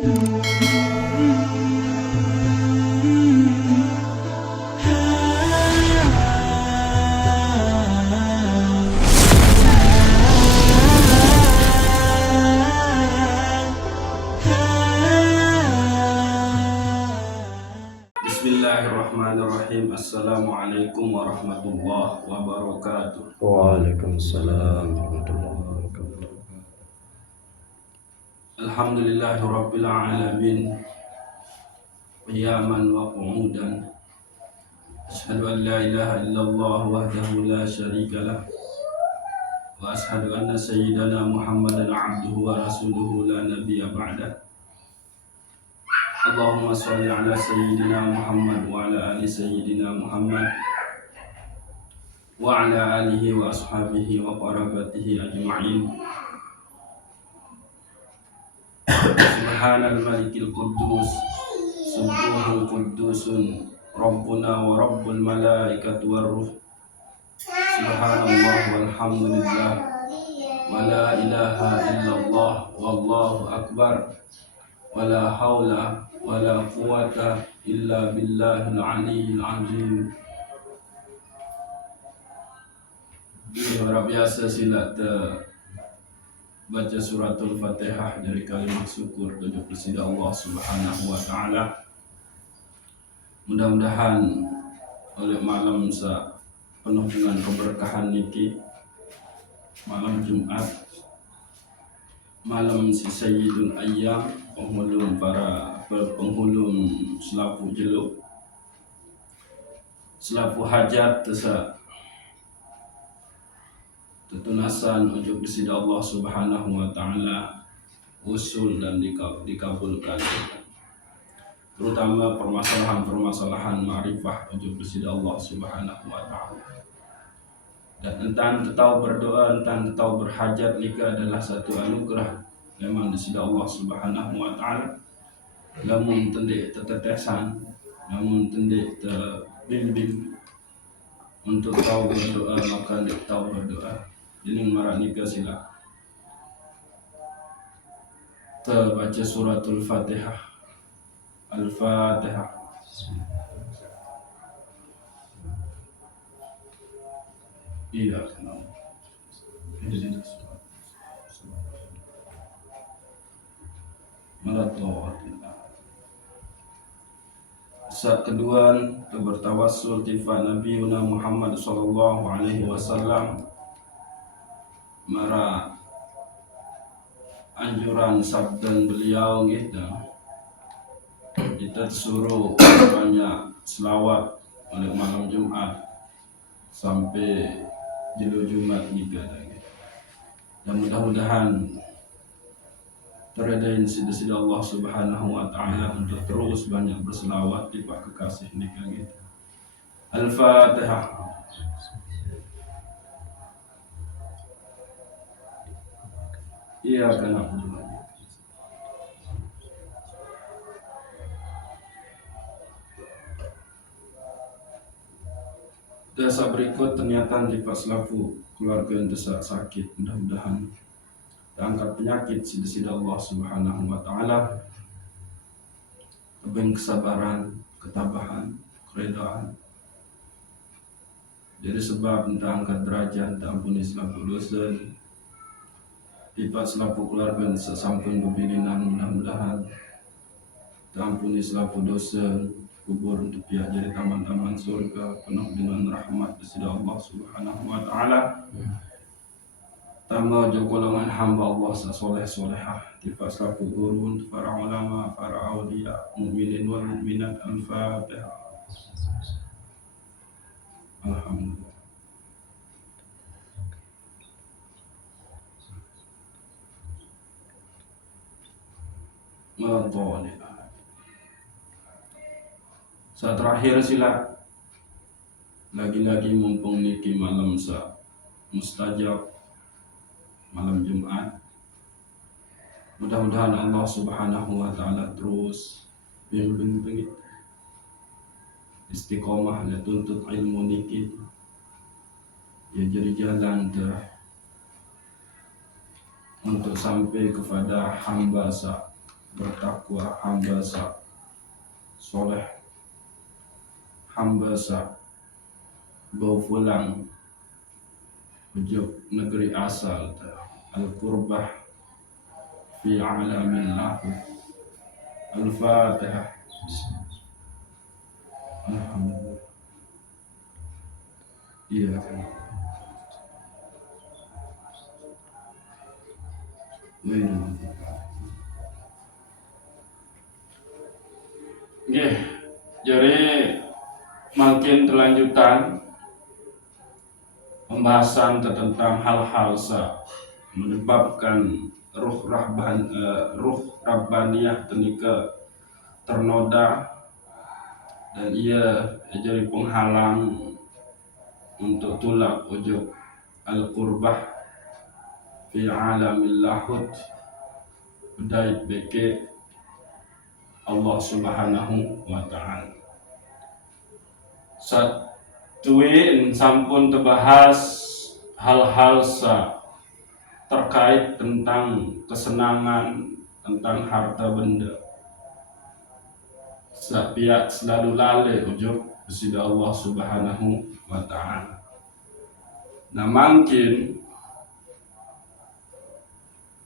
Bismillahirrahmanirrahim. Assalamualaikum warahmatullahi wabarakatuh. Waalaikumsalam warahmatullahi wabarakatuh. Alhamdulillahirabbil alamin. Qiyaman wa qu'udan. Asyhadu an la ilaha illallah wahdahu la syarika lah. Wa asyhadu anna sayyidana Muhammadan abduhu wa rasuluhu la nabiyya ba'dah. Allahumma shalli ala sayyidina Muhammad wa ala ali sayyidina Muhammad wa ala alihi wa ashabihi wa qarabatihi ajma'in. Subhanal malikil quddus subbuhul quddusun rabbuna wa rabbul malaikati war ruh. Subhanallah walhamdulillah wa la ilaha illallah wallahu akbar wa la hawla wa la quwata illa billahil aliyyil azim. Ini luar biasa sila baca suratul Fatihah dari kalimat syukur tujuh kepada Allah Subhanahu wa taala. Mudah-mudahan oleh malam sa penuh dengan keberkahan niki, malam Jumat, malam si Sayyidul Ayyam, penghulung selaku jeluk, selaku hajat tesa tetunasan ujuk disida Allah Subhanahu wa taala usul dan dikabulkan, terutama permasalahan ma'rifah ujuk disida Allah Subhanahu wa taala. Dan entan tetau berdoa, entan tetau berhajat lika adalah satu anugerah memang disida Allah Subhanahu wa taala. Lamun tendik tetetesan, namun tendik terbimbing untuk tahu berdoa, maka dia tahu berdoa. Jadi marah nikah sila terbaca suratul Fatihah. Al-Fatihah. Iya kenal. Malatohatillah. Saat kedua bertawassul tifa Nabi Muhammad sallallahu alaihi wasallam mara anjuran sabdan beliau gitu. Kita suruh banyak selawat oleh malam Jumat sampai judul Jumat juga lagi. Dan mudah-mudahan teredain sida-sida Allah Subhanahu wa taala untuk terus banyak berselawat di pak kekasih nikah gitu. Al-Fatihah. Iya kenapa? Desa berikut ternyata di pas laku keluarga yang desa sakit, mudah-mudahan angkat penyakit sida-sida Allah Subhanahu wa taala, lebih kesabaran, ketabahan, keredaan. Jadi sebab entah angkat derajat, entah ampuni selaku dosa, tiba selaku keluarga sesampun bebilinan, mudah-mudahan ampuni selaku dosa, kubur untuk pihak jadi taman-taman surga penuh dengan rahmat dari Allah Subhanahu wa taala. Tambah golongan hamba Allah soleh-solehah, tiba selaku guru untuk para ulama, para aulia, mukminin wal mukminat. Al-Fatihah. Alhamdulillah. Saat terakhir sila lagi-lagi mumpung niki malam mustajab, malam Jumat. Mudah-mudahan Allah Subhanahu wa taala terus bimbing istiqomah dan tuntut ilmu niki. Ya jadi jalan untuk sampai kepada hamba bertakwa, hamba sa soleh, hamba sa berpulang ujuk negeri asal al-qurbah fi alamin lahu. Al-Fatihah. Alhamdulillah. Iya. Nggih, jadi makin kelanjutan pembahasan tentang hal-hal menyebabkan ruh rabbaniyah tenika ternoda, dan ia jadi penghalang untuk tulak ujuk al-qurbah fi alamil lahut budaya beke Allah Subhanahu wa ta'ala. Satuin sampun terbahas hal-hal terkait tentang kesenangan, tentang harta benda. Pihak selalu lalai ujuk kepada Allah Subhanahu wa ta'ala. Nah, mungkin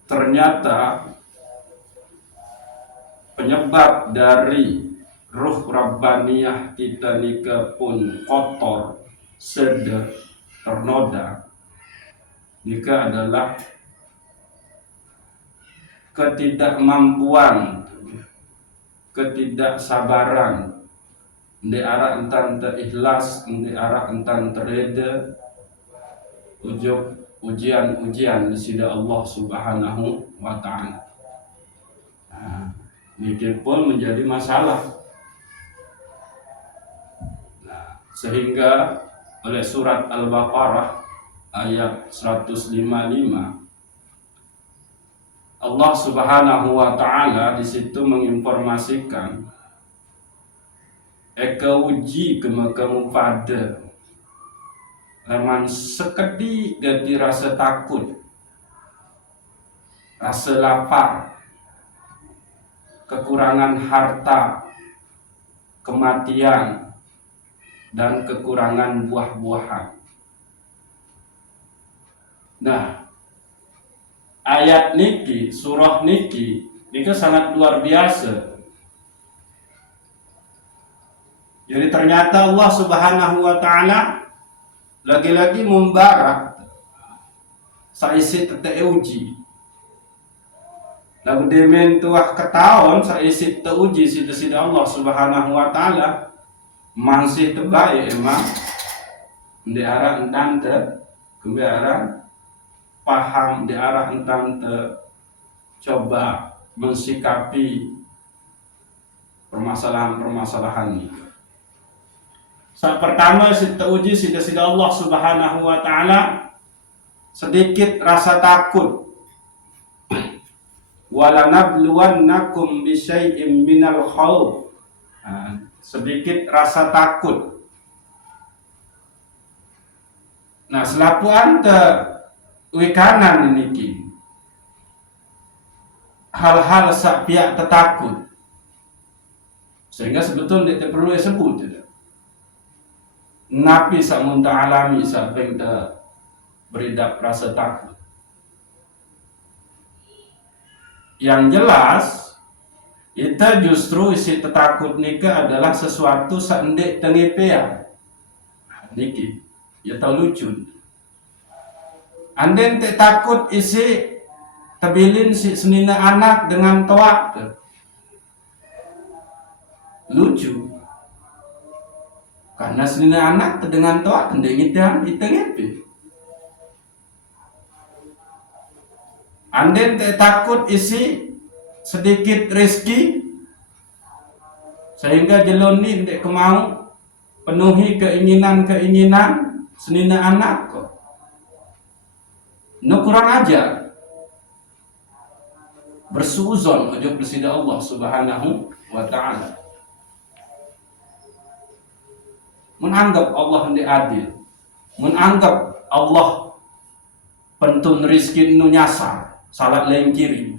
ternyata penyebab dari ruh rabbaniyah kita nika pun kotor, seder, ternoda, nika adalah ketidakmampuan, ketidaksabaran di arah entan terikhlas, di arah entan tereda ujuk ujian-ujian di sisi Allah Subhanahu wa ta'ala. Ini pun menjadi masalah. Sehingga oleh surat Al-Baqarah ayat 155 Allah Subhanahu wa ta'ala di situ menginformasikan eka uji kamu pada leman sekedi ganti rasa takut, rasa lapar, kekurangan harta, kematian, dan kekurangan buah-buahan. Nah, ayat niki, surah niki sangat luar biasa. Jadi ternyata Allah Subhanahu wa ta'ala lagi-lagi membarak saisi tete uji. Lagu demen tuah ketahuan saisi teuji sida Allah Subhanahu wa ta'ala masih terbaik emang di arah entan kebiaran paham, di arah entan coba mensikapi permasalahan-permasalahan ini. Saat pertama kita uji sida Allah Subhanahu wa ta'ala sedikit rasa takut. Walanabluwannakum bisyai'im minal khawf. Sedikit rasa takut. Nah, selaku anta wikanan niki hal-hal sak pihak tertakut, sehingga sebetulnya tidak perlu disebut tidak. Nabi samun alami sampai kita beridap rasa takut. Yang jelas kita justru isi takut nika adalah sesuatu sendek tengipea. Niki ya tahu lucu. Anden te takut isi tabilin si senina anak dengan toak. Lucu. Karena senina anak dengan toak tendengitan itengepe. Anden te takut isi sedikit rezeki sehingga jeloni ndek kemau penuhi keinginan senina anak kok. No kurang ajar. Bersuuzon ujuk bersida Allah Subhanahu wa ta'ala. Menganggap Allah hendak adil. Menganggap Allah pentun rizki nu nyasar, salat lain kiri.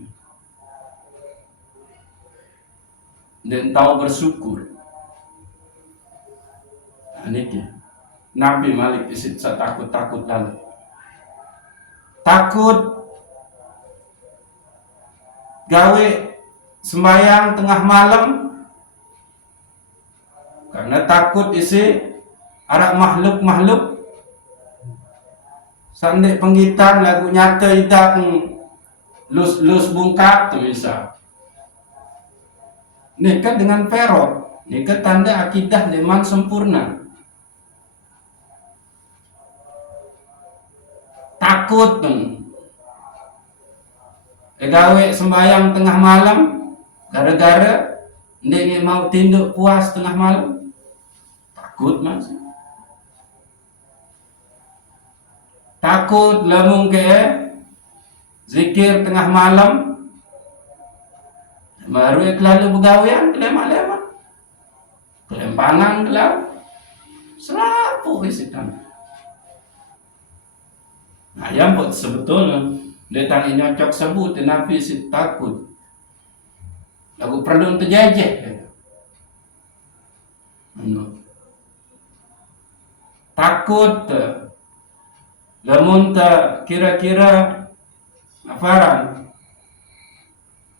dan tahu bersyukur. Nah, niki Nabi Malik isit takut lalu. Takut gawe sembahyang tengah malam karena takut isi arak makhluk sandek penggitan lagu nyata idak lus bungkak tu bisa. Nikah dengan perot, nikah tanda akidah leman sempurna. Takut tuh. Gawe sembahyang tengah malam gara-gara ndek mau tinduk puas tengah malam. Takut mas. Takut lamun ke zikir tengah malam baru lalu begawean kelema-lema kelempangan kelau serapu isikan. Nah yang buat sebetulnya dia tanya nyocok sebut Nabi si takut lagu perlu terjajah takut lamun tak kira-kira afaran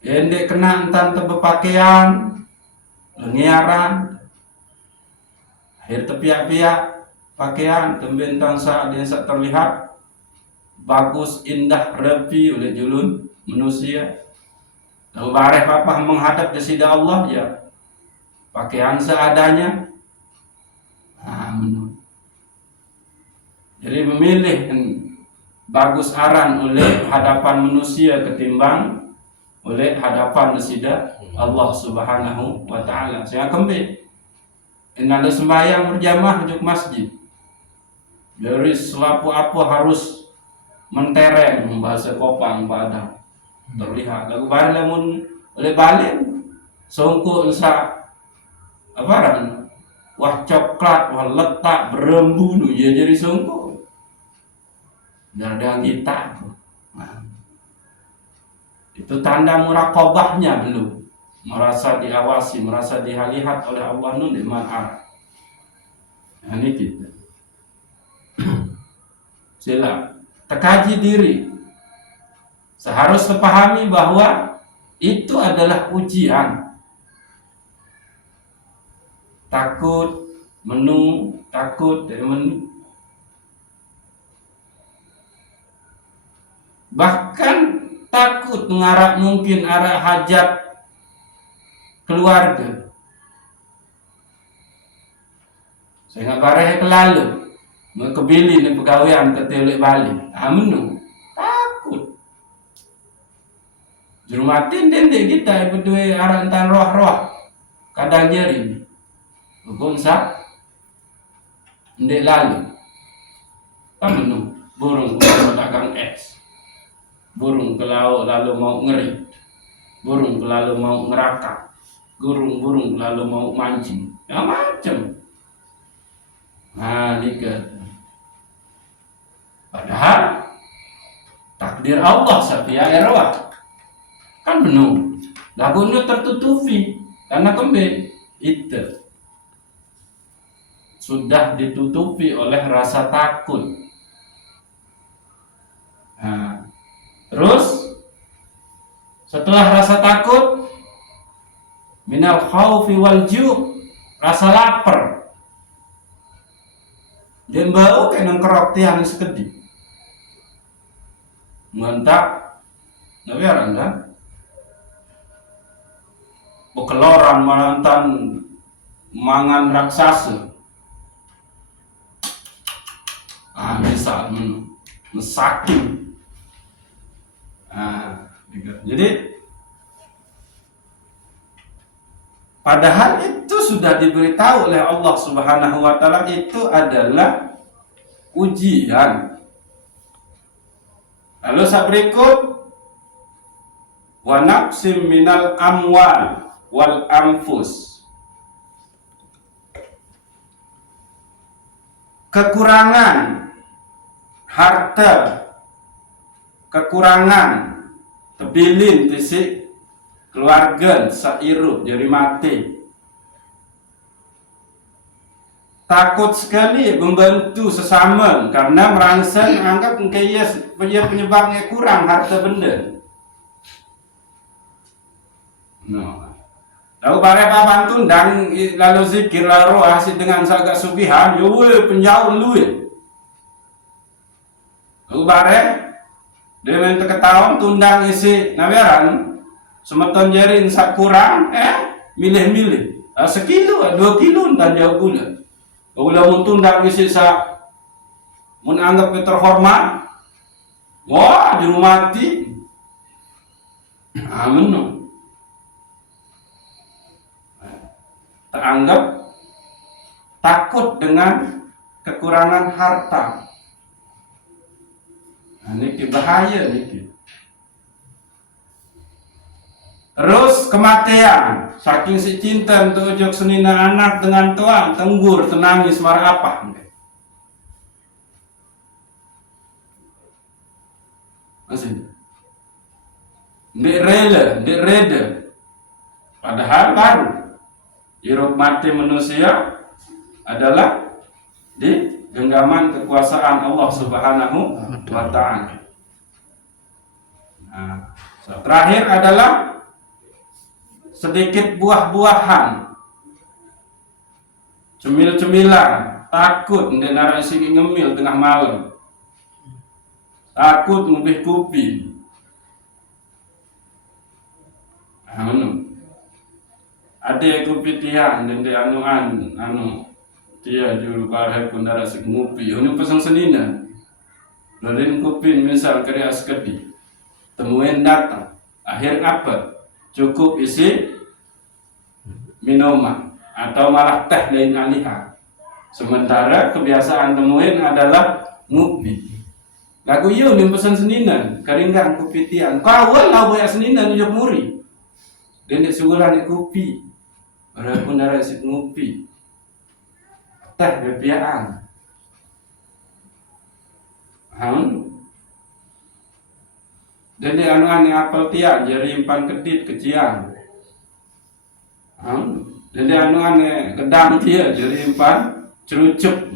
endek kena entan tebepakaian lengiaran akhir tepiak-piak pakaian tembentang saat dia terlihat bagus indah rapi oleh julun manusia lalu bareh papa menghadap ke sida Allah ya pakaian seadanya. Jadi memilih bagus aran oleh hadapan manusia ketimbang oleh hadapan sida Allah Subhanahu wa taala. Saya kembali inna sembahyang berjamaah juk masjid. Dari selapu apa harus mentereng bahasa Kopang Padang terlihat lagu bareng lamun oleh balik songko insa aparan wah coklat wah letak berembu nu ya jadi songko darah kita. Nah, itu tanda muraqabahnya belum merasa diawasi merasa dilihat oleh Allah nun iman arah. Nah, ini kita sila terkaji diri seharusnya pahami bahwa itu adalah ujian. Takut menu takut dari menu bahkan takut mengarah mungkin arah hajat keluarga. Saya nggak bareh kelalu kebili ni pegawaian ketelek balik. Amenu takut. Jurumatin dendek kita berdua arah entan roh-roh kadang jeri. Hukum sah ndek lalu. Amenu burung dagang es. Burung ke laut lalu mau ngeri, burung lalu mau ngerakak, burung lalu mau mancing, ya macam. Nah, nikah. Padahal takdir Allah sapia erwah kan benar. Lagunya tertutupi karena kembali itu sudah ditutupi oleh rasa takut. Nah, terus setelah rasa takut minal khaufi wal ju' rasa lapar dan bau kena kerok tiang sekedip ngentak nabi aranda bekeloran malantan mangan raksasa misal mesaking. Nah, jadi padahal itu sudah diberitahu oleh Allah Subhanahu wa taala itu adalah ujian. Lalu saat berikut wa naqsim minal amwal wal anfus. Kekurangan harta, kekurangan tebilin tisik keluarga sairup jadi mati. Takut sekali membantu sesama karena merasa anggap penyebabnya kurang harta benda. No. Lalu bare baban tundang lalu zikir lalu hasil dengan sagak subihan yo penjauh luwe. Lalu bare dengan ketahuan tundang isi naweran semeton jarin sak kurang milih-milih sekilo 2 kilo dan jauh gula. Ulah muntun dak isi sa mun anggap terhormat. Wah, di rumah mati. Amun. Teranggap takut dengan kekurangan harta. Nah, ini bahaya ini. Terus kematian, saking si cinta untuk ujung senina anak dengan tuan, tenggur, tenangis, marah apa? Masih. Ndik reda. Padahal baru. Hirup mati manusia adalah di genggaman kekuasaan Allah Subhanahu wa Ta'ala. Nah, terakhir adalah sedikit buah-buahan, cemil-cemilan, takut ndak narasi ngemil tengah malam, takut ngubih kopi. Ada kopi tiang dan dia dia juru parah pun narasi ngopi. Ini pasang senina, lalu kopi misal karya sekedi, temuin datang, akhir apa? Cukup isi minuman atau malah teh lain alihah. Sementara kebiasaan temuin adalah ngopi. Lagu iyo ni pesan seninan, karinggang kopi tiang. Kawan lah banyak seninan ujung muri. Dan dia sugulan kopi. Walaupun darah isi ngopi. Teh bepiaan. Dan dia anu apel tiang, jadi impan kedit keciang. Dan dia anu gedang dia, jadi impan cerucuk.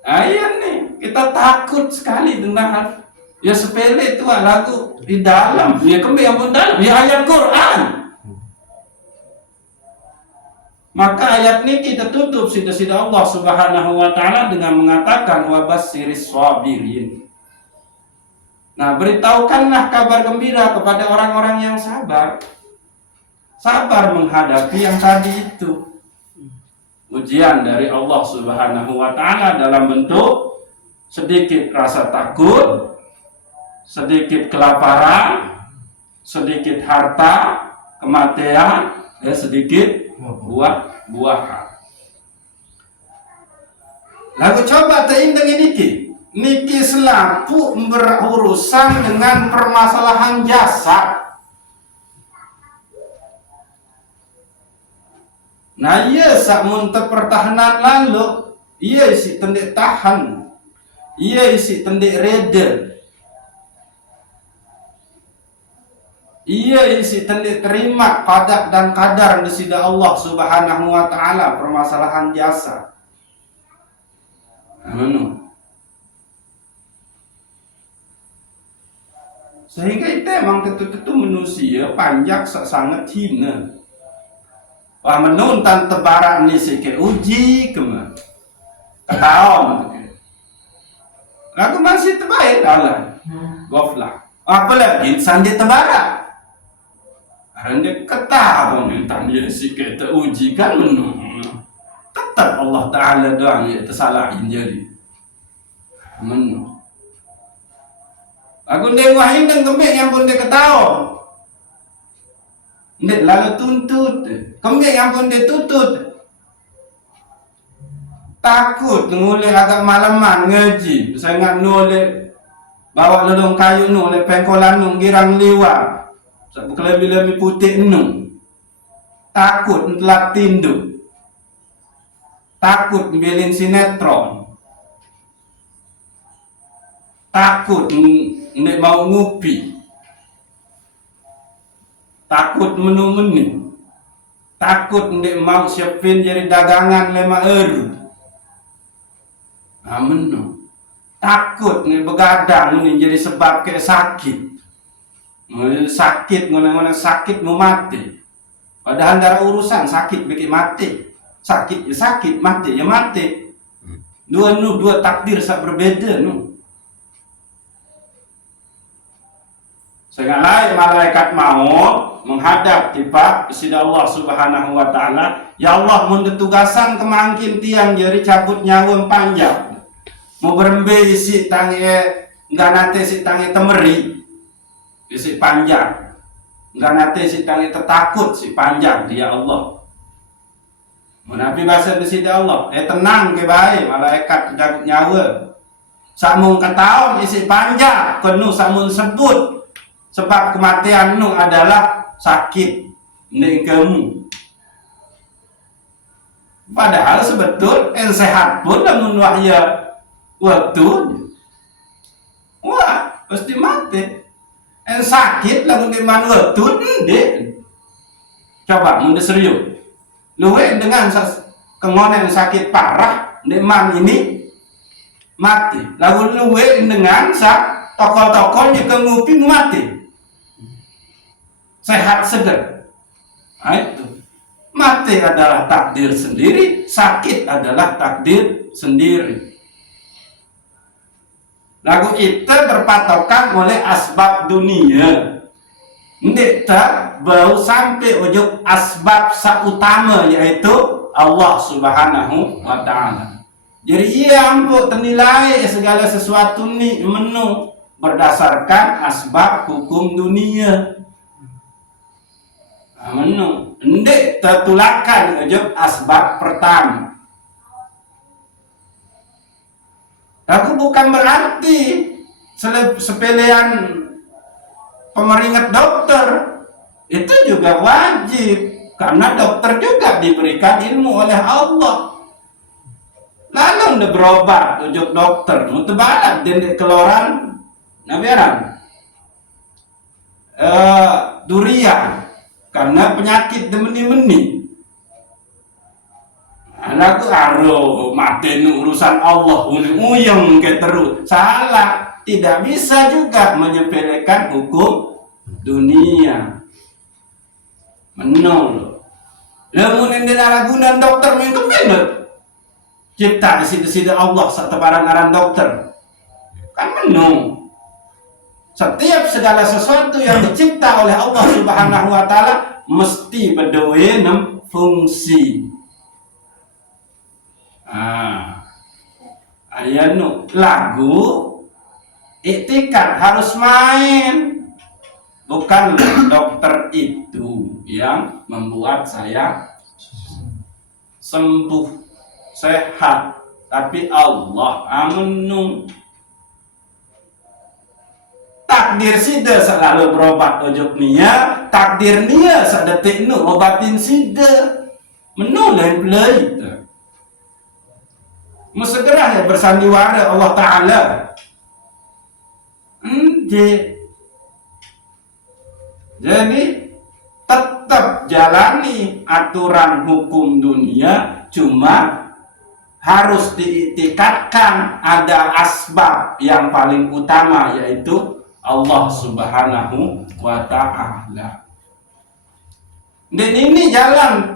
Ayah nih, kita takut sekali dengan ya sepele itu lagu di dalam, ya yang pun dalam, ya ayat Quran. Maka ayat ini kita tutup sida-sida Allah Subhanahu wa Ta'ala dengan mengatakan wa bassiris sabirin. Nah, beritahukanlah kabar gembira kepada orang-orang yang sabar. Sabar menghadapi yang tadi itu. Ujian dari Allah Subhanahu wa Ta'ala dalam bentuk sedikit rasa takut, sedikit kelaparan, sedikit harta, kematian, dan sedikit buah-buahan. Lalu coba teindeng niki selaku berurusan dengan permasalahan jasad. Nah, iya sakmun pertahanan lalu, iya isi tendik tahan, iya isi tendik reda, iya isi tendik terima qada dan kadar di sida Allah Subhanahu wa Ta'ala permasalahan jasa. Sehingga itu emang ketu-ketu manusia panjang sangat hina. Wah menuntan tebaran ni sikit uji kemana? Ketahuan. Lagu masih terbaik Allah. Goflah. Apalagi insan dia tebaran. Anda ketahuan intan dia sikit teruji kan menung. Tetap Allah Ta'ala doang ya tersalahin jadi. Menung. Aku dewahin dan kembik yang pun dia ketahuan. Ndik lalu tuntut, kembali yang pun ditutut. Takut ngulih agak malaman ngaji, saya nggak nulis bawa lelong kayu nulis pengkolan nung girang liwa, lebih putih nung. Takut telat tinduk, takut bilin sinetron, takut ndik mau ngupi. takut menu-menu, takut ndek mau siapin jadi dagangan lema eru. Menu. Takut nih begadang nih jadi sebab kayak sakit. Sakit ngona-ngona sakit mau mati. Padahal antara urusan sakit bikin mati. Sakit ya sakit, mati ya mati. Dua takdir sak berbeda nu. Segala malaikat maut menghadap tiba kepada Allah Subhanahu wa taala, ya Allah mun tugasan kemangkin tiang jadi cabut nyawa panjang. Mau berembe isi tangi enggak nate si tangi temeri. Isi panjang. Enggak nate si tangi tertakut si panjang dia Allah. Menapi bahasa besida Allah, tenang ke baik malaikat cabut nyawa. Samun ketahuan isi panjang, kenu samun sebut sebab kematian nu adalah sakit ning kamu. Padahal sebetul yang sehat pun namun wahya waktu wah pasti mati. Yang sakit namun di mana waktu ndek. Coba mun serius. Luwe dengan kemonen sakit parah deman ini mati. Lalu luwe dengan tokol-tokolnya kengupi mati. Sehat segar. Nah, itu. Mati adalah takdir sendiri, sakit adalah takdir sendiri. Lagu kita berpatokan oleh asbab dunia. Ndik tak bau sampai ujung asbab sautama yaitu Allah Subhanahu wa taala. Jadi ia ampun tenilai segala sesuatu ni menu berdasarkan asbab hukum dunia. Menu ndik tertulakan ujung asbab pertama. Aku bukan berarti sepelean pemeringat dokter itu juga wajib karena dokter juga diberikan ilmu oleh Allah. Lalu udah berobat ujuk dokter, untuk balat dendek keluaran nabiaran durian karena penyakit demeni-meni. Anakku aro mati urusan Allah uyang ke terus salah. Tidak bisa juga menyepelekan hukum dunia. Menol. Lamun ende ragunan dokter mengkemel. Cipta desi Allah satu barang aran dokter. Kan menung. Setiap segala sesuatu yang dicipta oleh Allah Subhanahu wa taala mesti berdoa fungsi. Ayanu lagu iktikad harus main, bukan dokter itu yang membuat saya sembuh sehat, tapi Allah amenu takdir sida selalu berobat ojuk nia, takdir nia sadetik nu obatin sida menoleh play itu. Mesegera ya bersandiwara Allah Ta'ala. Jadi tetap jalani aturan hukum dunia, cuma harus diiktikadkan ada asbab yang paling utama yaitu Allah Subhanahu wa Ta'ala. Dan ini jalan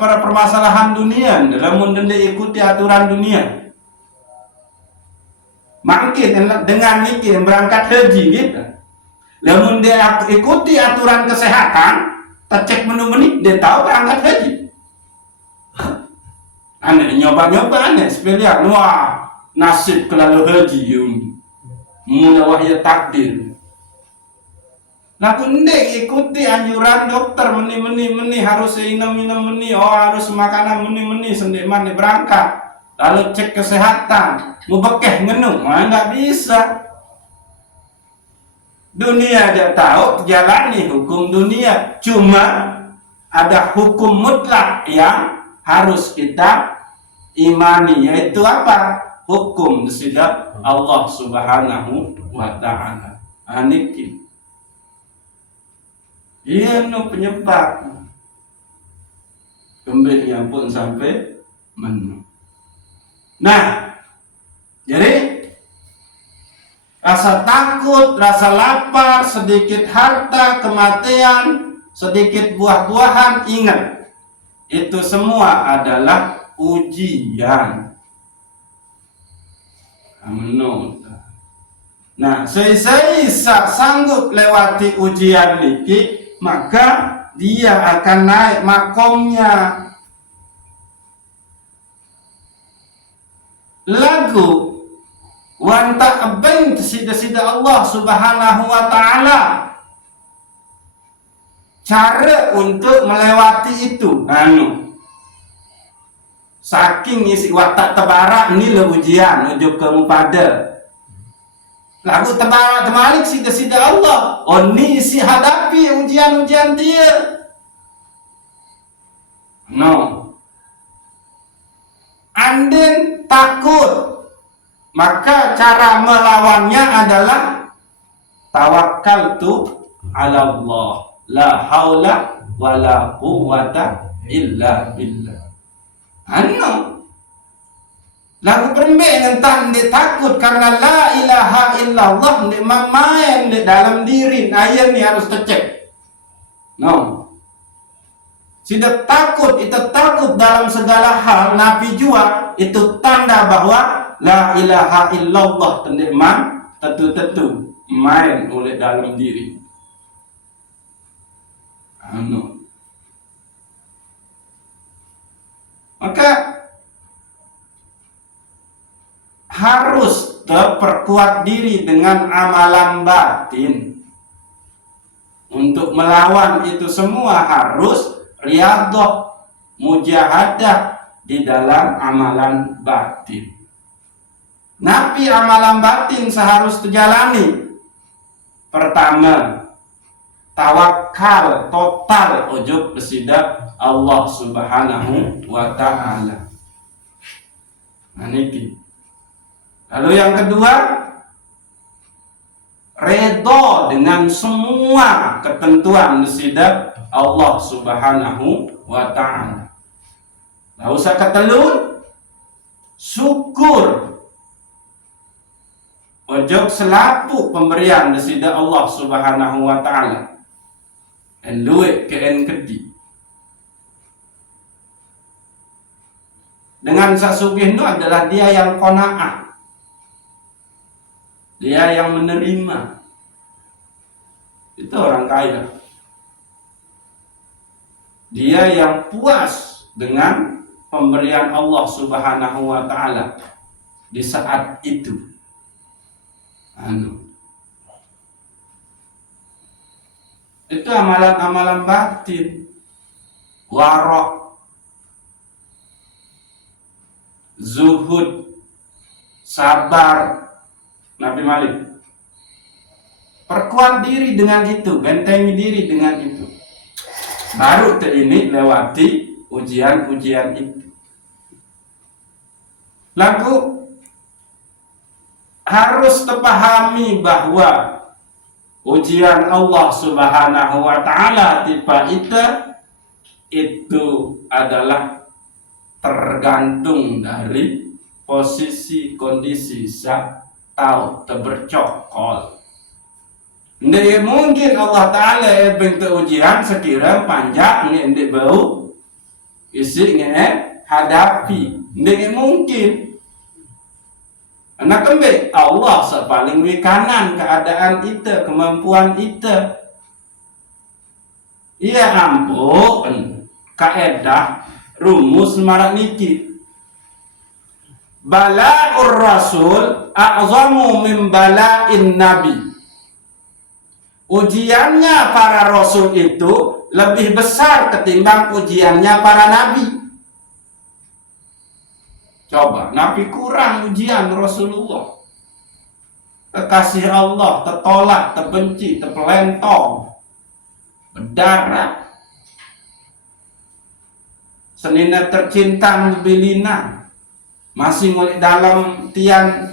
permasalahan dunia dalam ikuti aturan dunia. Makin dengan mikir berangkat haji gitu. Lamun dia ikuti aturan kesehatan, tercek menu-menu, dia tahu berangkat haji. Aneh nyoba-nyoba aneh sepilihan, wah nasib kelalu haji mula wahya takdir. Laku ndek ikuti anjuran dokter meni harus minum meni, harus makanan meni sendiri mani berangkat. Lalu cek kesehatan, mau bekeh ngenu, nggak bisa. Dunia dia tahu jalani hukum dunia, cuma ada hukum mutlak yang harus kita imani, yaitu apa? Hukum dari Allah Subhanahu wa Ta'ala. Aniki. Iya no penyebab. Kembalinya pun sampai menu. Nah, jadi rasa takut, rasa lapar, sedikit harta, kematian, sedikit buah-buahan, ingat, itu semua adalah ujian. Nah, seisa sanggup lewati ujian ini, maka dia akan naik makomnya. Lagu wanta abent sida-sida Allah Subhanahu wa ta'ala, cara untuk melewati itu saking isi watak tebarak ini le ujian ujub kamu pada lagu tebarak temalik sida-sida Allah ini isi hadapi ujian-ujian dia anden takut, maka cara melawannya adalah tawakkaltu ala Allah la haula wala quwwata illa billah. Lagu perembe ngentan dia takut karena la ilaha illallah dia main di dalam diri. Ayat ni harus tercek. Sudah takut, itu takut dalam segala hal. Nabi jua itu tanda bahwa la ilaha illallah tendeman tentu main oleh dalam diri. Maka harus terperkuat diri dengan amalan batin. Untuk melawan itu semua harus riyadhah, mujahadah di dalam amalan batin. Nabi amalan batin seharus dijalani. Pertama, tawakal total ujub besida Allah Subhanahu wa ta'ala. Lalu yang kedua, redha dengan semua ketentuan besida Allah Subhanahu wa ta'ala. Tidak usah ketelun, syukur ujub selapu pemberian besida Allah Subhanahu wa ta'ala. Dan duit ke kedi. Dengan sasugih itu adalah dia yang qanaah. Dia yang menerima. Itu orang kaya. Dia yang puas dengan pemberian Allah Subhanahu wa ta'ala di saat itu. Itu amalan-amalan batin. Warok, zuhud, sabar. Nabi Malik perkuat diri dengan itu, bentengi diri dengan itu, baru ini lewati ujian-ujian itu. Lalu harus terpahami bahwa ujian Allah Subhanahu wa ta'ala tiba itu adalah tergantung dari posisi kondisi tahu terbercokol. Nggak mungkin Allah Ta'ala bentuk ujian sekira panjang nggak bau isi nggak hadapi, nggak mungkin. Anak kembali Allah sepaling wikanan keadaan itu, kemampuan itu. Ia ampun kaedah rumus marak niki. Bala'ur Rasul a'zamu min bala'in Nabi. Ujiannya para Rasul itu lebih besar ketimbang ujiannya para Nabi. Coba, Nabi kurang ujian Rasulullah. Kekasih Allah, tertolak, terbenci, terpelentong, berdarah. Senina tercinta bilina. Masih mulai dalam tian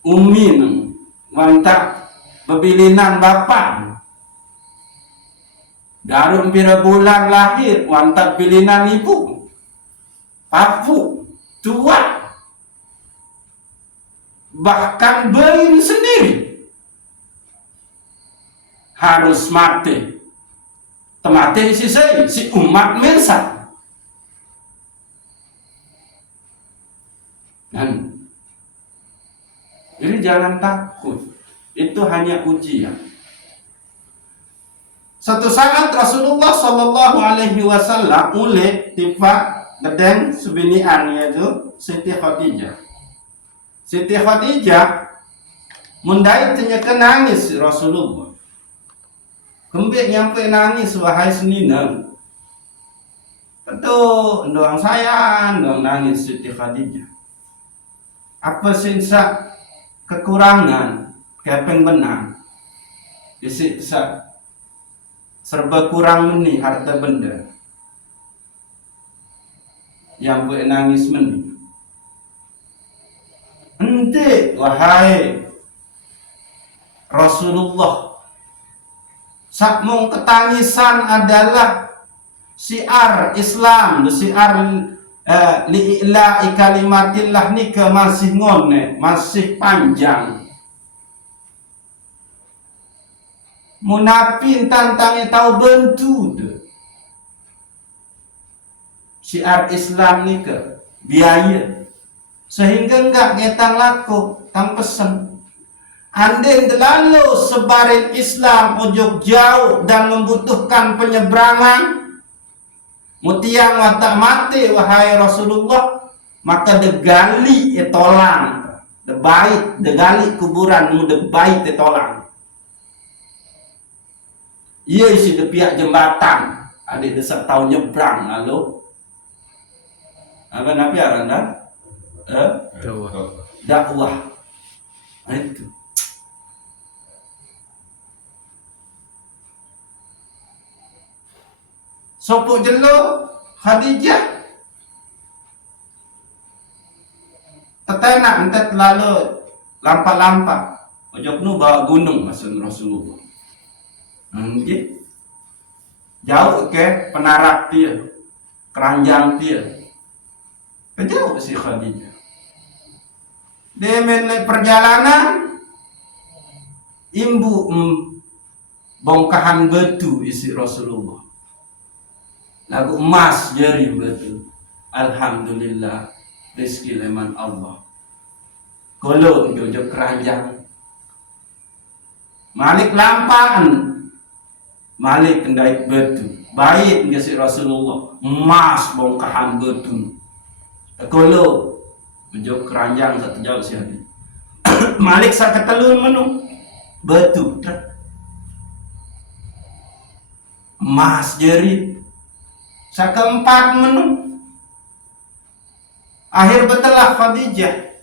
umin mantap bebilinan bapak Darum pira bulan lahir, wantap pilihan ibu. Papu, tua. Bahkan bayi sendiri harus mati. Temati si umat mensa. Dan ini jangan takut. Itu hanya ujian. Satu saat Rasulullah Shallallahu Alaihi Wasallam mulai tiba gedeng sebinian yaitu Siti Khadijah. Siti Khadijah mundai tanya nangis Rasulullah. Kembik nyampe nangis wahai seninang. Betul, doang saya, doang nangis Siti Khadijah. Apa sisa kekurangan, kepeng benang, sisa serba kurang meni harta benda. Yang buat nangis meni. Ente wahai Rasulullah, sakmung ketangisan adalah syiar Islam, syiar li'ila'i kalimatillah ni ke masih ngone, masih panjang. Munafin tantangnya tahu bentu de. Syiar Islam ni ke biaya. Sehingga enggak ngetang laku, tang pesen. Andai terlalu sebarin Islam ujung jauh dan membutuhkan penyeberangan, mutiang mata mati wahai Rasulullah, maka degali etolang, degali kuburan mu debaik etolang. Ia isi de pihak jembatan, adik desak tahu nyebrang lalu. Apa nabi aranda? Dakwah. Nah, itu. Sopo jelo Khadijah tetenak entet lalu lampak-lampak ojok nu bawa gunung masun Rasulullah. Nggih. Jauh ke penarak dia, keranjang dia. Kejauh si Khadijah. Dia menilai perjalanan imbu bongkahan batu isi Rasulullah. Lagu emas jari betul. Alhamdulillah rezeki leman Allah. Kalau jojo keranjang Malik lampaan, Malik kendai betul. Baik ngasih Rasulullah emas bongkahan betul. Kalau jojo keranjang satu jauh siapa. Malik sakit telur menu betul. Emas jari. Sakeempat menu. Akhir betelah Khadijah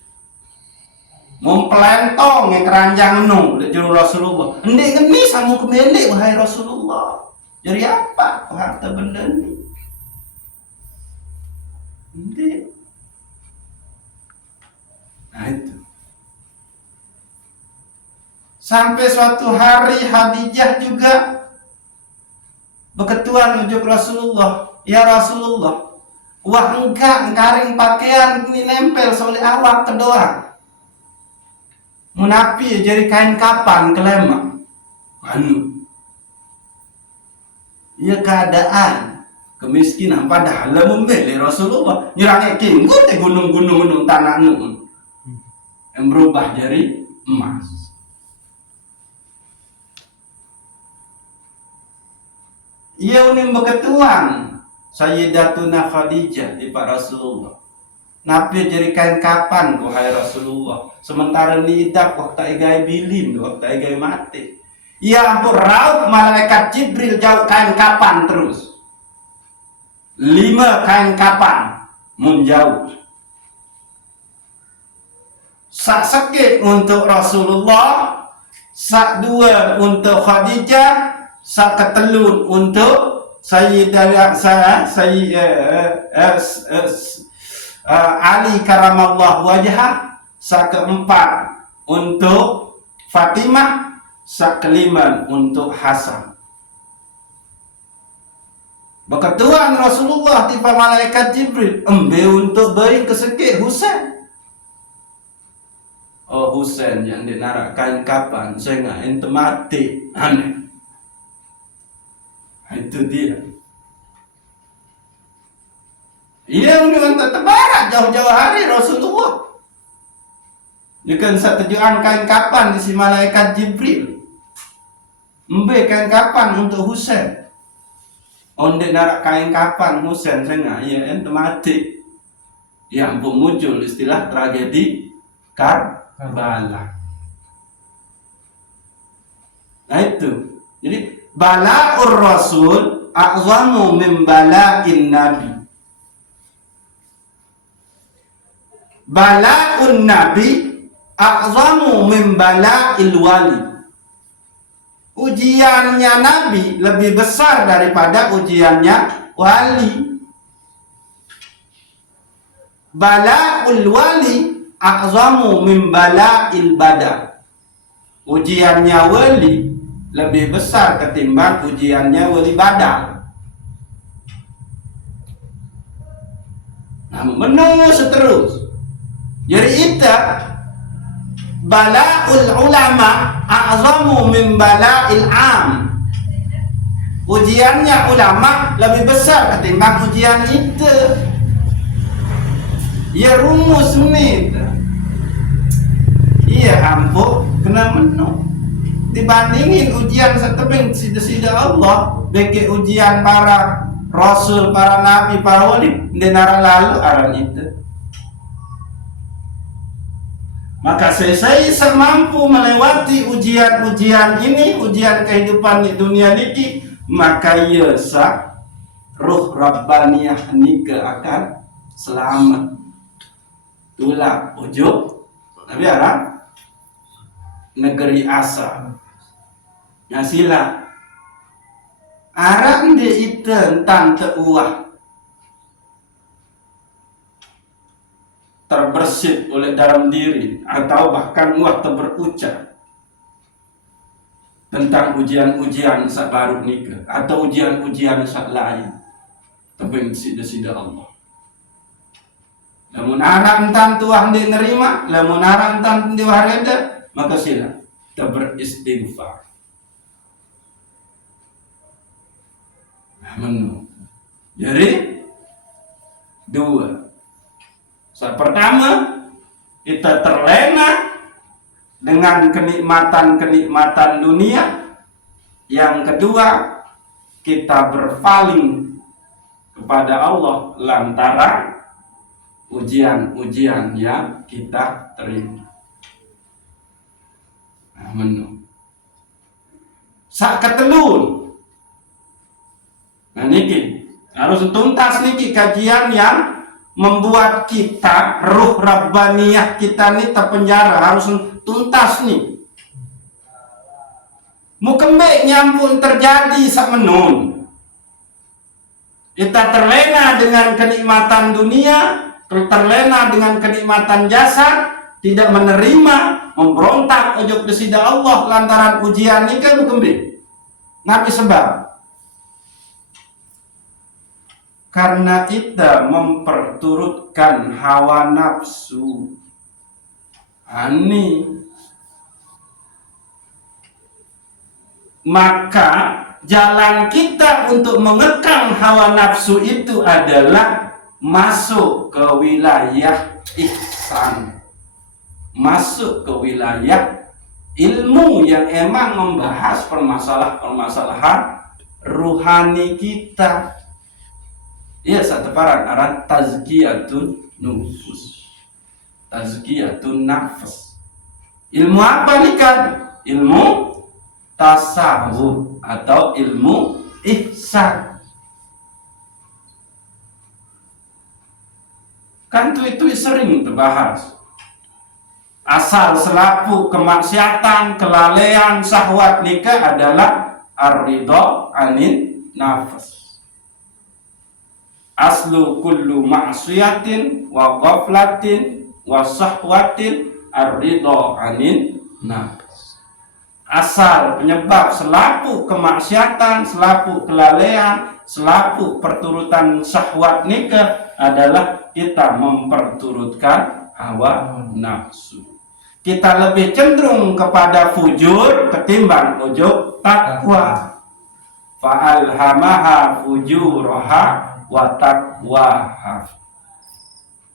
mempelentong yang keranjang nu juru Rasulullah. Endek geni samu kemendek wahai Rasulullah. Jadi apa harta benda ni? Endek. Nah itu. Sampai suatu hari Khadijah juga berketuan ujuk Rasulullah. Ya Rasulullah, wah engkang karing pakaian ini nempel soleh awak kedoa. Munapi jadi kain kapan kelema. Anu. Ya keadaan kemiskinan padahal memilih Rasulullah nyerang kinggut di gunung-gunung tanah nu yang berubah jadi emas. Ia unim berketuan Sayyidatuna Khadijah di Pak Rasulullah. Nabi jadi kain kapan wahai Rasulullah. Sementara lidak waktu igai bilin, waktu igai mati. Ia ampun raut malaikat Jibril jauh kain kapan terus. 5 kain kapan menjauh. Sak sekit untuk Rasulullah, sak 2 untuk Khadijah, sak ketelun untuk Sayyidah Ali karamallahu wajhah, sak keempat untuk Fatimah, sak kelima untuk Hasan. Berketuan Rasulullah tiba malaikat Jibril embe untuk beri kesekik Husain. Oh Husain yang dinarakan kapan saya ente mati aneh. Itu dia. Ia dengan terbarat jauh-jauh hari Rasulullah. Dengan satu tujuan kain kapan di si malaikat Jibril. Embe kain kapan untuk Husain. Onde narak kain kapan Husain saya ya ente mati. Yang pun muncul istilah tragedi Karbala. Nah itu. Jadi bala'ur rasul a'zamu min bala'in nabi. Bala'un nabi a'zamu min bala'il wali. Ujiannya nabi lebih besar daripada ujiannya wali. Bala'ul wali a'zamu min bala'il badar. Ujiannya wali lebih besar ketimbang ujiannya wali badar. Nah, menunggu seterus. Jadi itu bala'ul ulama a'zamu min bala'il am. Ujiannya ulama lebih besar ketimbang ujian itu. Ya rumus nih. Iya ampun kena menung. Dibandingin ujian seteping sida-sida Allah bagi ujian para rasul, para nabi, para wali denara lalu aran itu. Maka saya semampu melewati ujian-ujian ini, ujian kehidupan di dunia ini, maka yesa ruh rabbaniyah nika akan selamat. Itulah ujub Nabi Arab negeri asa. Nyasila Arab dia itu tentang teuah terbersit oleh dalam diri atau bahkan uah terucap tentang ujian-ujian saat baru nikah atau ujian-ujian saat lain tapi sida-sida Allah. Lamun anak entan tuah dia nerima, lamun anak entan dia hareda, maka sila kita beristighfar. Jadi dua. Pertama, kita terlena dengan kenikmatan-kenikmatan dunia. Yang kedua, kita berpaling kepada Allah lantaran ujian-ujian yang kita terima. Sak ketelun. Nah niki harus tuntas niki kajian yang membuat kita ruh rabbaniyah kita nih terpenjara, harus tuntas nih. Mukembek nyampun terjadi sak menun. Kita terlena dengan kenikmatan dunia, terlena dengan kenikmatan jasad, tidak menerima, memberontak ujub kesida Allah lantaran ujian ini kan mukembek. Nabi sebab karena kita memperturutkan hawa nafsu ani, maka jalan kita untuk mengekang hawa nafsu itu adalah masuk ke wilayah ihsan, masuk ke wilayah ilmu yang emang membahas permasalahan ruhani kita. Iya, satu paran aran tazkiyatun nufus, tazkiyatun nafas. Ilmu apa nih kan? Ilmu tasawuf atau ilmu ihsan. Kan itu sering terbahas. Asal selaku kemaksiatan, kelalaian, syahwat nikah adalah ar-ridha anin nafas. Aslu kullu ma'siyatin wa ghaflatin wa sahwatin ar-ridha anin nafs. asal penyebab selaku kemaksiatan, selaku kelalaian, selaku perturutan syahwat nikah adalah kita memperturutkan hawa nafsu. Kita lebih cenderung kepada fujur ketimbang ujub takwa. Fa'alhamaha fujuraha wa taqwaha.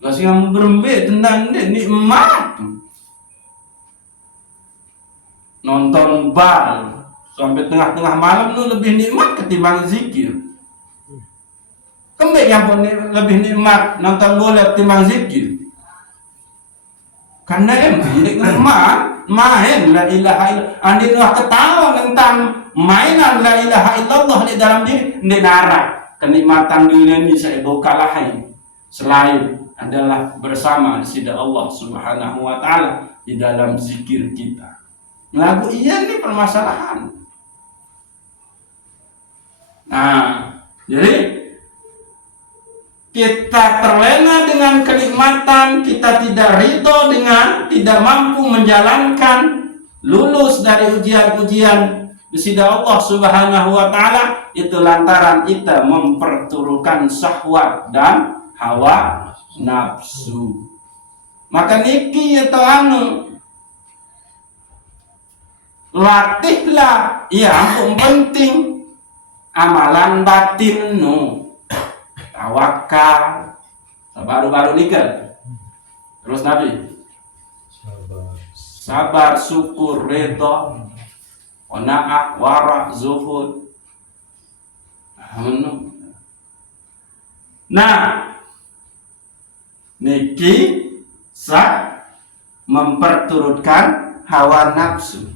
Kasih yang berembik tentang nikmat. Nonton bal sampai tengah-tengah malam itu lebih nikmat ketimbang zikir. Kembali yang pun lebih nikmat nonton bola ketimbang zikir. Karena nikmat main la ilaha illallah. Andi wah ketawa tentang mainan la ilaha illallah di dalam diri nara. Kenikmatan dunia ini saya bawa lain selain adalah bersama di sisi Allah Subhanahu wa taala di dalam zikir kita. Lagu iya nih permasalahan. Nah, jadi kita terlena dengan kenikmatan, kita tidak ridho dengan tidak mampu menjalankan, lulus dari ujian-ujian di sisi Allah Subhanahu wa taala itu lantaran kita memperturutkan syahwat dan hawa nafsu. Maka niki atau latihlah yang penting amalan batinmu, tawakal baru-baru nikah. Terus Nabi sabar, syukur, redha, qanaah, wara, zuhud. Nah, niki memperturutkan hawa nafsu.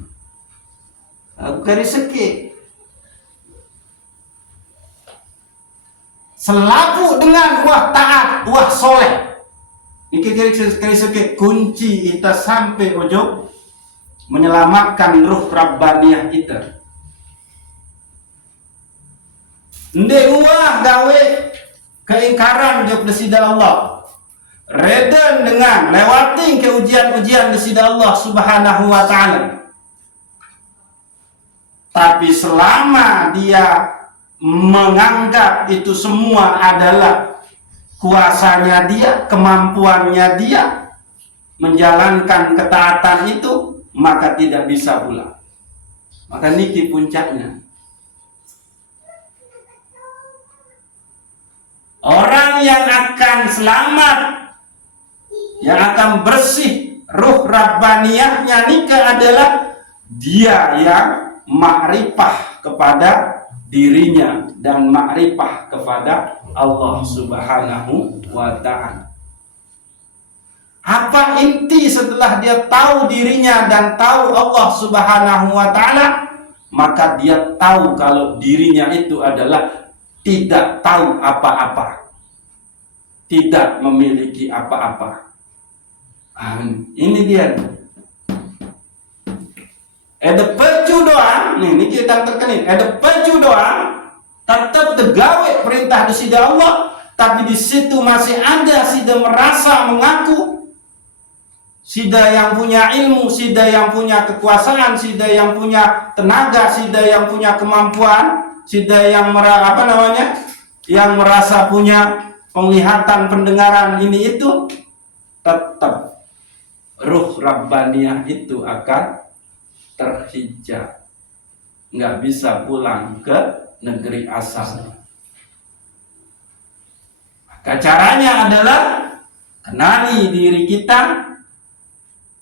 Garis seki selaku dengan wah taat, wah soleh. Ini garis seki kunci kita sampai ujung menyelamatkan ruh rabbaniyah kita. Ndek wah gawe keingkaran di sisi Allah. Reda dengan lewati ke ujian-ujian di sisi Allah Subhanahu wa taala. Tapi selama dia menganggap itu semua adalah kuasanya dia, kemampuannya dia menjalankan ketaatan itu, maka tidak bisa pula. Maka niki puncaknya. Orang yang akan selamat, yang akan bersih ruh rabbaniyahnya nikah adalah dia yang makrifah kepada dirinya dan makrifah kepada Allah Subhanahu wa ta'ala. Apa inti setelah dia tahu dirinya dan tahu Allah Subhanahu wa ta'ala? Maka dia tahu kalau dirinya itu adalah tidak tahu apa-apa, tidak memiliki apa-apa. Ini dia. Ada peju doa, ini kita terkenin. Ada peju doa, tetap tegawe perintah di sisi Allah, tapi di situ masih ada sida merasa mengaku, sida yang punya ilmu, sida yang punya kekuasaan, sida yang punya tenaga, sida yang punya kemampuan, sida yang yang merasa punya penglihatan, pendengaran ini itu, tetap ruh rabbaniyah itu akan terhijab, nggak bisa pulang ke negeri asal. Maka caranya adalah kenali diri kita,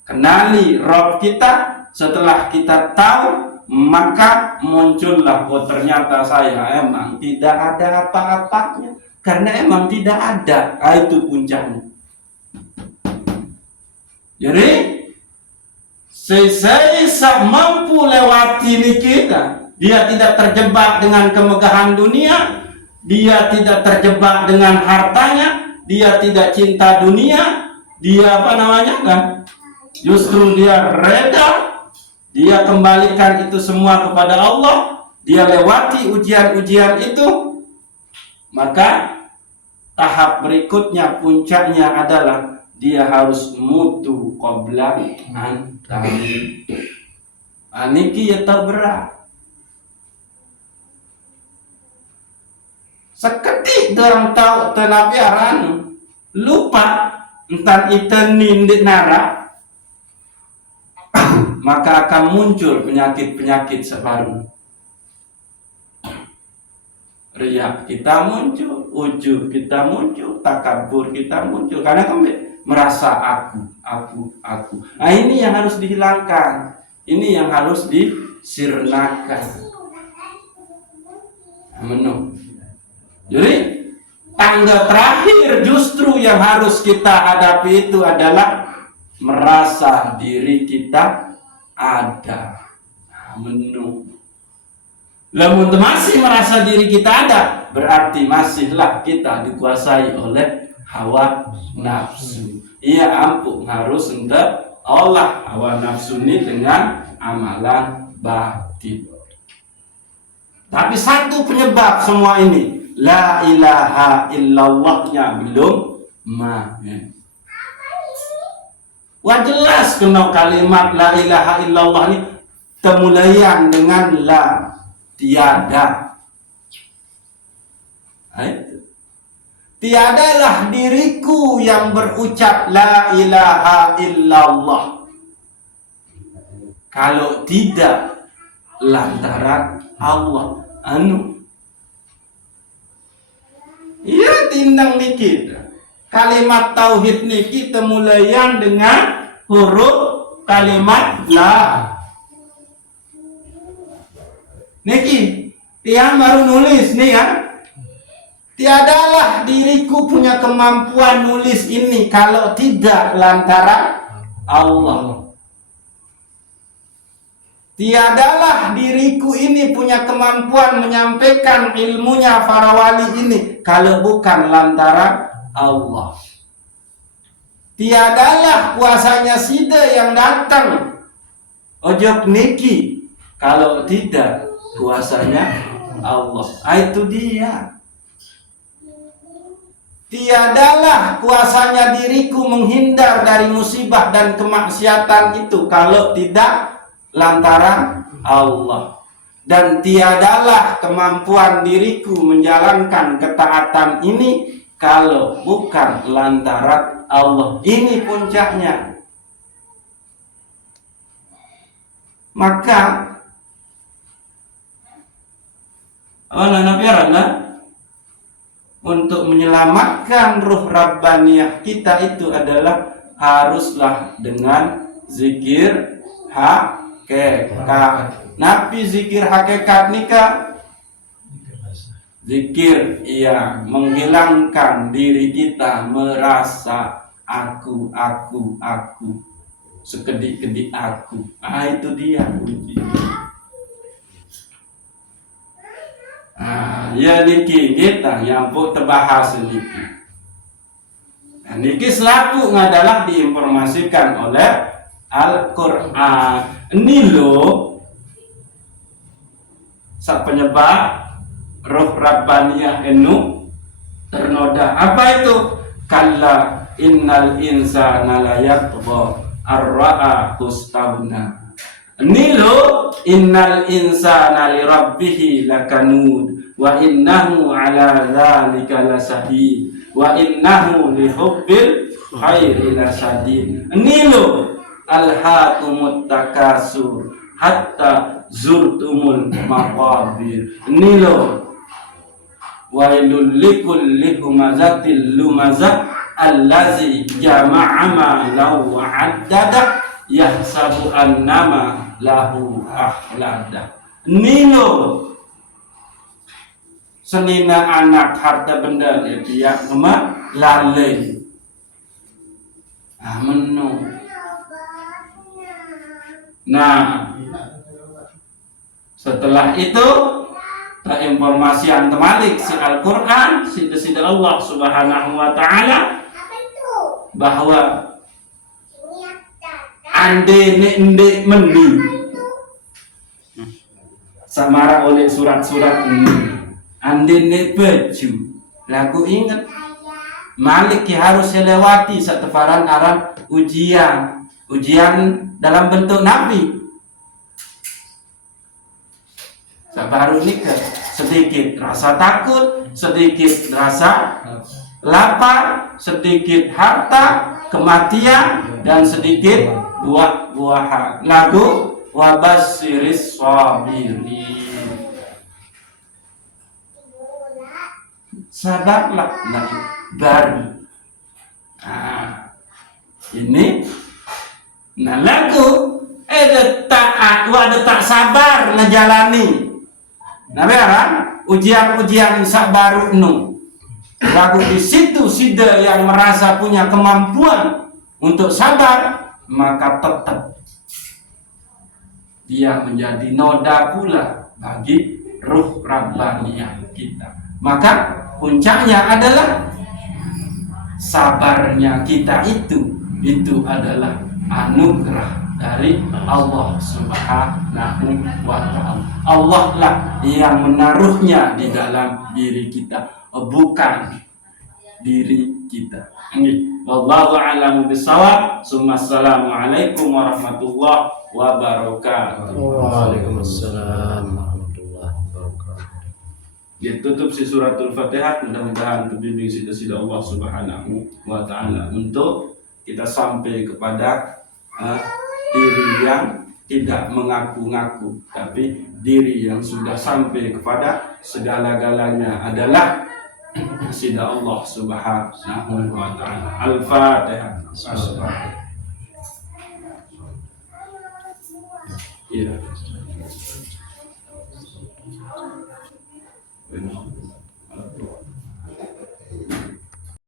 kenali Rabb kita. Setelah kita tahu, maka muncullah, oh ternyata saya emang tidak ada apa-apanya, karena emang tidak ada. Itu puncaknya. Jadi saya mampu lewati ini kita. Dia tidak terjebak dengan kemegahan dunia, dia tidak terjebak dengan hartanya, dia tidak cinta dunia, dia justru dia reda, dia kembalikan itu semua kepada Allah, dia lewati ujian-ujian itu. Maka tahap berikutnya, puncaknya adalah dia harus mutu qabla an tamim. Niki ya tahu berat. Seketik dorang tahu tenapi aranu lupa entan iten nindik nara, maka akan muncul penyakit-penyakit sebaru. Riak kita muncul, ujub kita muncul, takabur kita muncul, karena kami merasa aku. Nah ini yang harus dihilangkan, ini yang harus disirnakan. Menung. Jadi tangga terakhir justru yang harus kita hadapi itu adalah merasa diri kita ada. Menung. Lamun masih merasa diri kita ada, berarti masihlah kita dikuasai oleh hawa nafsu. Iya ampun, harus hendak olah hawa nafsu ini dengan amalan batin. Tapi satu penyebab semua ini, la ilaha illallahnya belum mahen. Wah jelas kena kalimat la ilaha illallah ini temulayan dengan la, tiada. Tiadalah diriku yang berucap la ilaha illallah kalau tidak lantaran Allah. Iya tindang niki. Kalimat tauhid niki temulayan dengan huruf kalimat la. Niki, tiang baru nulis nih ya. Tiadalah diriku punya kemampuan nulis ini kalau tidak lantaran Allah. Tiadalah diriku ini punya kemampuan menyampaikan ilmunya para wali ini kalau bukan lantaran Allah. Tiadalah kuasanya sida yang datang ojok niki kalau tidak kuasanya Allah. Itu dia. Tiadalah kuasanya diriku menghindar dari musibah dan kemaksiatan itu kalau tidak lantaran Allah. Dan tiadalah kemampuan diriku menjalankan ketaatan ini kalau bukan lantaran Allah. Ini puncaknya. Maka untuk menyelamatkan ruh rabbaniyah kita itu adalah haruslah dengan zikir hakikat. Nabi zikir hakikat nikah zikir menghilangkan diri kita merasa aku sekedik-kedik aku. Itu dia kunci. Ya niki kita yang pun terbahas niki. Niki selaku adalah diinformasikan oleh Al-Quran. Ini loh sak penyebab roh rabbaniyah enu ternoda. Apa itu? Kalla innal insana la yatgha ar-ra'a istaghna. Ini loh innal insana li rabbih lakanud wa innahu ala dzalika lasahid wa innahu li hubbil khairi lasadid. Ini loh alhaakumut takasur hatta zurtumul maqabir. Ini loh wailul likulli humazatil lumazah allazi jama'a malahu wa 'addada yahsabu annama lahu akhlada. Nilo senina anak harta benda dia lalai. Menu. Nah, setelah itu informasi yang temalik si Al-Quran, si Allah Subhanahu wa Ta'ala bahwa ande nek mendi samara oleh surat-surat ini ande nek baju lagu ingat Malik harus lewati seteparan aran ujian dalam bentuk nabi. Sabaru nikah sedikit rasa takut, sedikit rasa lapar, sedikit harta, kematian, dan sedikit buah-buahan. Lagu wabasiris sabirin. Sabarlah nanti baru. Ini nah lagu taat wadah tak sabar ngejalani. Nah kan ujian-ujian sabar nu. Lagu di situ sida yang merasa punya kemampuan untuk sabar, maka tetap dia menjadi noda pula bagi ruh rabbaniyah kita. Maka puncaknya adalah sabarnya kita itu adalah anugerah dari Allah Subhanahu wa ta'ala. Allah lah yang menaruhnya di dalam diri kita, bukan diri kita. Wallahu a'lamu bissawab. Assalamualaikum warahmatullahi wabarakatuh. Waalaikumsalam warahmatullahi wabarakatuh. Ditutup si suratul Fatihah, mudah-mudahan terbimbing sida-sida Allah Subhanahu wa ta'ala untuk kita sampai kepada diri yang tidak mengaku-ngaku, tapi diri yang sudah sampai kepada segala-galanya adalah sida Allah Subhanahu wa ta'ala. Al-Fatihah. Iya.